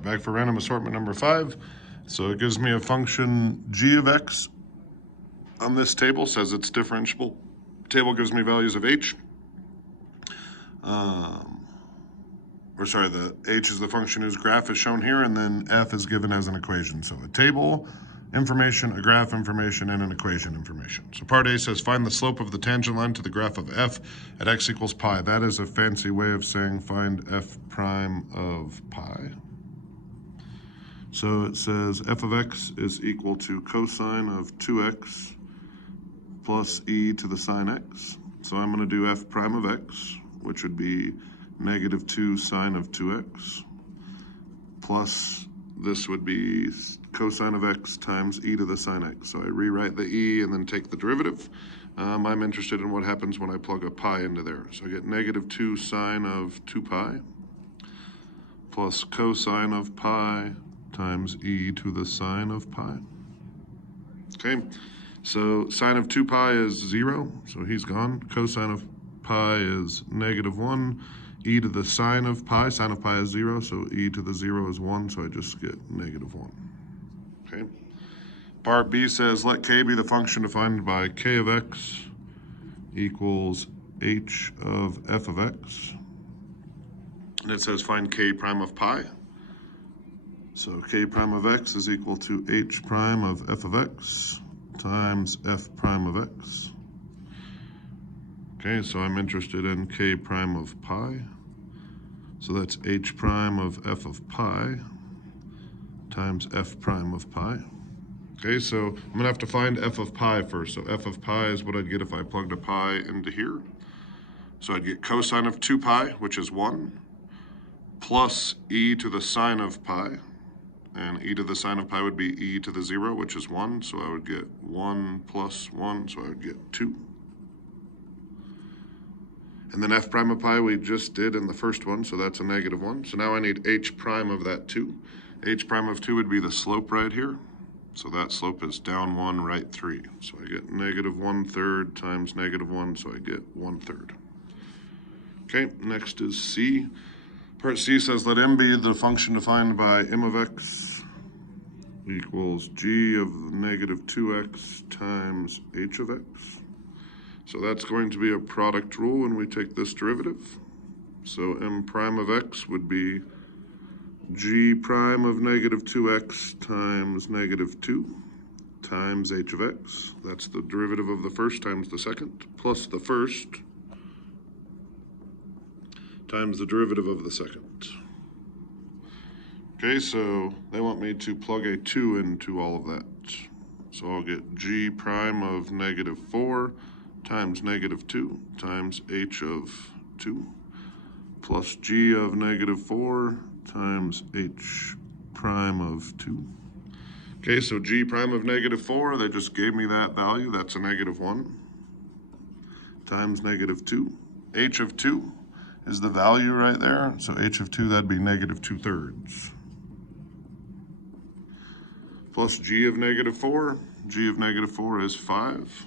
right, back for random assortment number 5. So it gives me a function g of x on this table, says it's differentiable. Table gives me values of h. The h is the function whose graph is shown here, and then f is given as an equation. So a table information, a graph information, and an equation information. So part A says find the slope of the tangent line to the graph of f at x equals pi. That is a fancy way of saying find f prime of pi. So it says f of x is equal to cosine of 2x plus e to the sine x. So I'm going to do f prime of x, which would be negative 2 sine of 2x, plus this would be cosine of x times e to the sine x. So I rewrite the e and then take the derivative. I'm interested in what happens when I plug a pi into there. So I get negative 2 sine of 2 pi plus cosine of pi times e to the sine of pi. Okay, so sine of 2 pi is 0, so he's gone. Cosine of pi is negative 1. E to the sine of pi is 0, so e to the 0 is 1, so I just get negative 1. Okay. Part B says let k be the function defined by k of x equals h of f of x. And it says find k prime of pi. So k prime of x is equal to h prime of f of x times f prime of x. Okay, so I'm interested in k prime of pi. So that's h prime of f of pi times f prime of pi. Okay, so I'm gonna have to find f of pi first. So f of pi is what I'd get if I plugged a pi into here. So I'd get cosine of 2 pi, which is 1, plus e to the sine of pi. And e to the sine of pi would be e to the 0, which is 1. So I would get 1 plus 1, so I would get 2. And then f prime of pi we just did in the first one, so that's a negative 1. So now I need h prime of that 2. H prime of 2 would be the slope right here. So that slope is down 1, right 3. So I get negative 1/3 times negative 1, so I get 1/3. Okay, next is C. Part C says let m be the function defined by m of x equals g of negative 2x times h of x. So that's going to be a product rule when we take this derivative. So m prime of x would be g prime of negative 2x times negative 2 times h of x. That's the derivative of the first times the second, plus the first times the derivative of the second. Okay, so they want me to plug a 2 into all of that. So I'll get g prime of negative 4 times negative 2 times h of 2 plus g of negative 4 times h prime of 2. Okay, so g prime of negative 4, they just gave me that value. That's a negative 1 times negative 2. H of 2 is the value right there. So h of 2, that'd be negative 2/3. Plus g of negative 4. G of negative 4 is 5.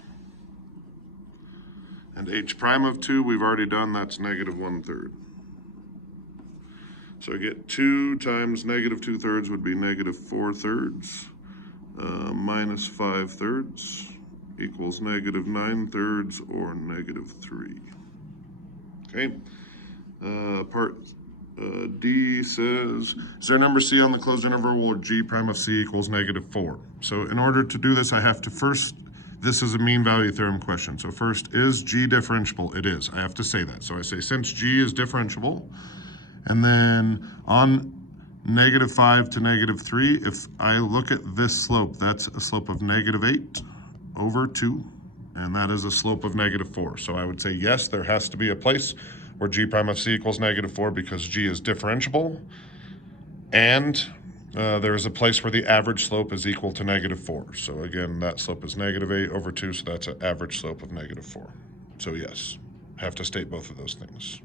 And h prime of 2, we've already done, that's negative 1/3. So I get 2 times negative 2/3 would be negative 4/3 minus 5/3 equals negative 9/3 or negative 3. Okay. Part D says, is there a number C on the closed interval where g prime of c equals negative 4? So in order to do this, I have to first, this is a mean value theorem question. So first, is g differentiable? It is. I have to say that. So I say since g is differentiable, and then on negative 5 to negative 3, if I look at this slope, that's a slope of negative 8 over 2, and that is a slope of negative 4. So I would say yes, there has to be a place where g prime of c equals negative 4 because g is differentiable, and there is a place where the average slope is equal to negative 4. So again, that slope is negative 8 over 2, so that's an average slope of negative 4. So yes, have to state both of those things.